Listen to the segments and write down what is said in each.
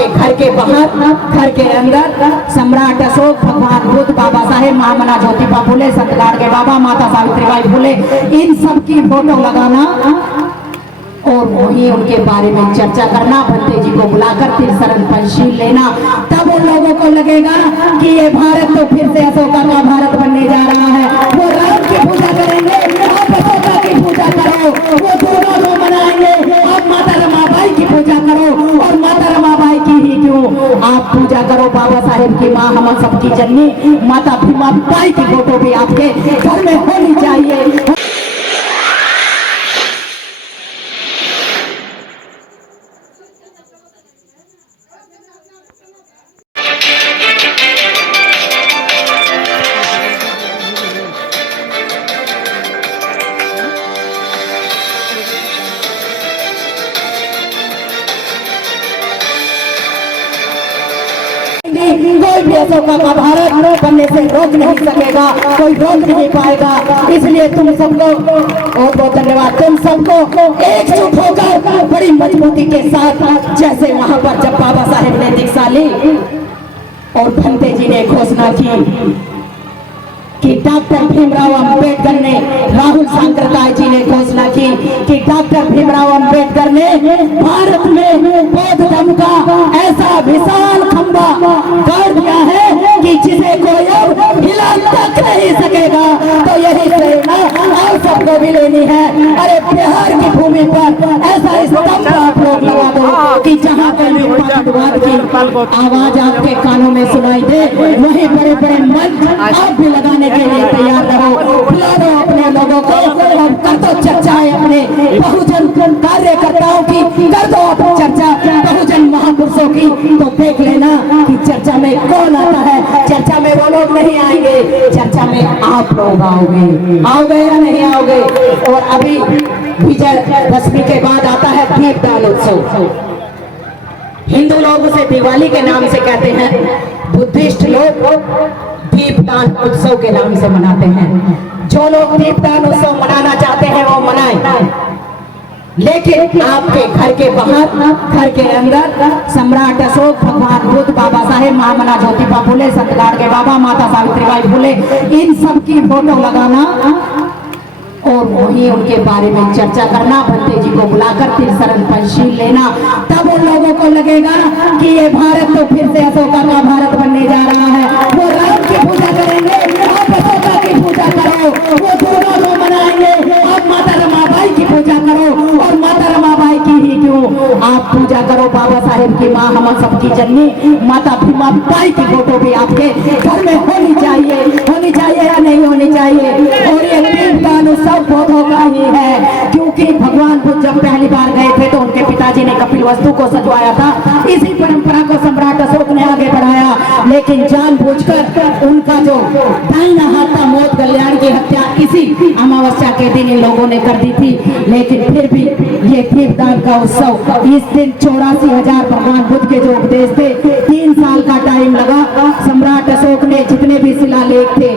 आपके घर के बाहर, घर के अंदर सम्राट अशोक, भगवान बुद्ध, बाबा साहेब, महामना ज्योतिबा फुले, संत गाडगे बाबा, माता सावित्रीबाई फुले, इन सब की फोटो लगाना और वही उनके बारे में चर्चा करना, भंते जी को बुलाकर फिर शरण पंशील लेना। तब उन लोगों को लगेगा कि ये भारत तो फिर से अशोका का भारत बनने जा रहा है। वो राम की पूजा करेंगे, आप अशोका की पूजा करो, वो दोनों को मनाएंगे। आप माता रमाबाई की पूजा करो, और माता रमाबाई की ही क्यों, आप पूजा करो बाबा साहेब की, माँ हम सबकी जननी माता भीमा बाई की फोटो भी आपके घर में होनी चाहिए। कोई भी अशोका का भारत बनने से रोक नहीं सकेगा, कोई रोक नहीं पाएगा। इसलिए तुम सबको बहुत बहुत धन्यवाद। तुम सबको एकजुट होकर बड़ी मजबूती के साथ, जैसे वहां पर जब बाबा साहेब ने दीक्षा ली और भंते जी ने घोषणा की कि डॉक्टर भीमराव अंबेडकर ने, राहुल सांकृताय जी ने घोषणा की कि डॉक्टर भीमराव अंबेडकर ने भारत में बौद्ध धर्म का ऐसा विशाल खंबा गाड़ दिया है कि जिसे कोई अब हिला तक नहीं सकेगा। तो यही प्रेरणा आप सबको भी लेनी है। अरे बिहार की भूमि पर ऐसा स्तंभ आप लोग लगा दो कि जहाँ पर की आवाज आपके कानों में सुनाई दे, वही बड़े बड़े मंच आप भी लगाने के लिए तैयार रहो। बुला दो अपने लोगों को और कर दो चर्चाएं अपने बहुजन कार्यकर्ताओं की, कर दो अपनी चर्चा बहुजन महापुरुषों की। तो देख लेना कि चर्चा में कौन आता है। चर्चा में वो लोग नहीं आएंगे, चर्चा में आप लोग आओगे या नहीं आओगे। और अभी विजयदशमी के बाद आता है दीपदान उत्सव। हिंदू लोग उसे दिवाली के नाम से कहते हैं, बुद्धिस्ट लोग दीपदान उत्सव के नाम से मनाते हैं। जो लोग दीपदान उत्सव मनाना चाहते हैं वो मनाएं, लेकिन आपके घर के बाहर, घर के अंदर सम्राट अशोक, भगवान बुद्ध, बाबा साहेब, महामना ज्योतिबा फुले, संत गाडगे बाबा, माता सावित्रीबाई फुले, इन सब की फोटो लगाना और वही उनके बारे में चर्चा करना, भंते जी को बुलाकर फिर शरण पंशील लेना। तब उन लोगों को लगेगा कि ये भारत तो फिर से अशोका का भारत बनने जा रहा है। वो राम की पूजा करेंगे, आप अशोका की पूजा करो, वो दोनों को मनाएंगे। आप माता रमाबाई की पूजा करो, और माता रमाबाई की ही क्यों, आप पूजा करो बाबा साहेब की, माँ हम सबकी जननी माता भीमा बाई की फोटो भी आपके घर में होनी चाहिए या नहीं होनी चाहिए। और ये दीपदान उत्सव पौधों का ही है, क्योंकि भगवान बुद्ध जब पहली बार गए थे तो उनके पिताजी ने कपिलवस्तु को सजवाया था। इसी परंपरा को सम्राट अशोक ने आगे बढ़ाया, लेकिन जानबूझकर उनका जो दाहिना हाथ था मोत कल्याण की हत्या इसी अमावस्या के दिन इन लोगों ने कर दी थी। लेकिन फिर भी ये दीपदान का उत्सव, इस दिन 84,000 भगवान बुद्ध के जो उपदेश थे, 3 साल का टाइम लगा। सम्राट अशोक ने जितने भी शिलालेख थे,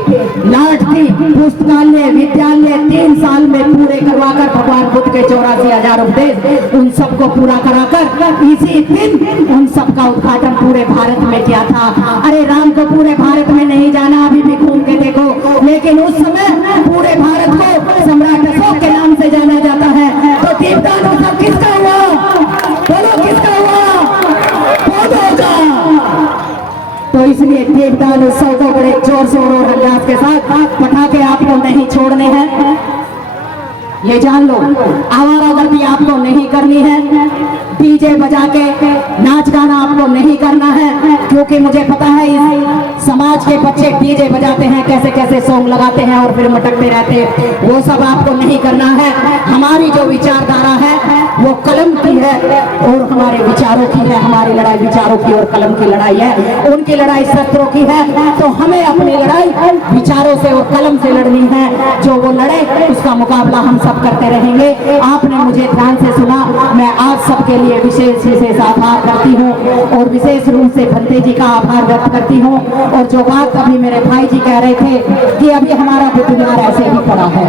लाट थी, पुस्तकालय, विद्यालय 3 साल में पूरे करवाकर भगवान बुद्ध के 84,000 उपदेश उन सबको पूरा कराकर इसी दिन उन सब का उद्घाटन पूरे भारत में किया था। अरे राम को पूरे भारत में नहीं जाना, अभी भी घूम के देखो, लेकिन उस समय पूरे भारत को सम्राट अशोक के नाम से जाना जाता है। तो दीपदान उत्सव किसका हुआ? बोलो किसका हुआ? पौधों का। तो इसलिए दीपदान उत्सव को बड़े जोर शोर और उल्लास के साथ पटाखे आपको नहीं छोड़ने हैं, ये जान लो। आवारागर्दी आपको नहीं करनी है, डीजे बजा के नाच गाना आपको नहीं करना है, क्योंकि मुझे पता है इस समाज के बच्चे डीजे बजाते हैं, कैसे कैसे सॉन्ग लगाते हैं और फिर मटकते रहते हैं। वो सब आपको नहीं करना है। हमारी जो विचारधारा है वो कलम की है और हमारे विचारों की है। हमारी लड़ाई विचारों की और कलम की लड़ाई है, उनकी लड़ाई शस्त्रों की है। तो हमें अपनी लड़ाई विचारों से और कलम से लड़नी है। जो वो लड़े उसका मुकाबला हम सब करते रहेंगे। आपने मुझे ध्यान से सुना, मैं आप सबके लिए विशेष आभार करती हूँ और विशेष रूप से भंते जी का आभार व्यक्त करती हूँ। और जो बात अभी मेरे भाई जी कह रहे थे कि अभी हमारा बुद्धविहार ऐसे ही पड़ा है,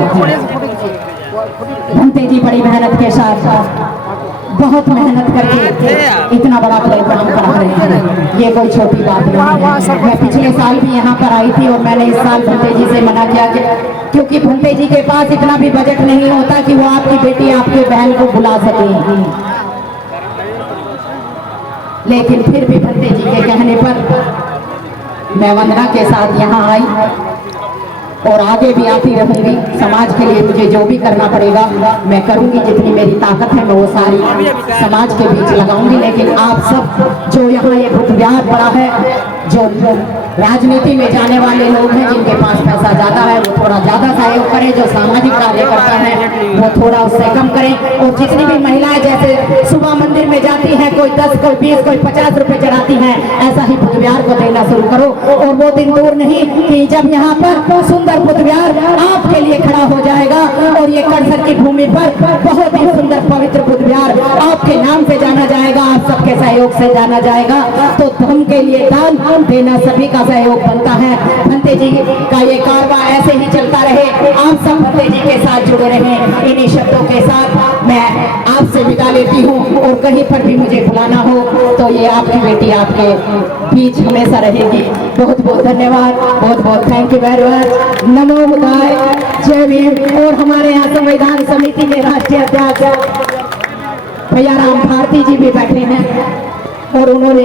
भंते जी बड़ी मेहनत के साथ बहुत मेहनत करके इतना बड़ा प्लेटफॉर्म बना रहे हैं। ये कोई छोटी बात नहीं है। मैं पिछले साल भी यहाँ पर आई थी और मैंने इस साल भंते जी से मना किया क्योंकि भंते जी के पास इतना भी बजट नहीं होता कि वो आपकी बेटी आपके बहन को बुला सके, लेकिन फिर भी भंते जी के कहने पर मैं वंदना के साथ यहाँ आई और आगे भी आती रहूंगी। समाज के लिए मुझे जो भी करना पड़ेगा मैं करूंगी, जितनी मेरी ताकत है मैं वो सारी समाज के बीच लगाऊंगी। लेकिन आप सब जो यहाँ ये बुद्ध विहार पड़ा है, जो राजनीति में जाने वाले लोग हैं जिनके पास पैसा ज्यादा है वो थोड़ा ज्यादा सहयोग करें, जो सामाजिक कार्यकर्ता है वो थोड़ा उससे कम करें। और जितनी भी महिलाएं जैसे सुबह मंदिर में जाती हैं, कोई 10 कोई 20 कोई 50 रुपए चढ़ाती हैं, ऐसा ही बुद्ध विहार को देना शुरू करो। और वो दिन दूर नहीं कि जब यहाँ पर सुंदर बुद्ध विहार आपके लिए खड़ा हो जाएगा और ये करसर की भूमि पर बहुत ही सुंदर पवित्र बुद्ध विहार आपके नाम से जाना जाएगा, आप सबके सहयोग से जाना जाएगा। तो धर्म के लिए दान देना सभी का सहयोग बनता है। भंते जी का ये कारवा ऐसे ही चलता रहे, आप सब भंते जी के साथ जुड़े रहें। इन्हीं शब्दों के साथ मैं आपसे विदा लेती हूँ और कहीं पर भी मुझे बुलाना हो तो ये आपकी बेटी आपके बीच हमेशा रहेगी। बहुत बहुत धन्यवाद, बहुत बहुत थैंक यू वेरी मच। नमो बुद्धाय, जय भीम। और हमारे यहाँ संविधान समिति के राष्ट्रीय अध्यक्ष भैया राम भारती जी भी बैठे हैं और उन्होंने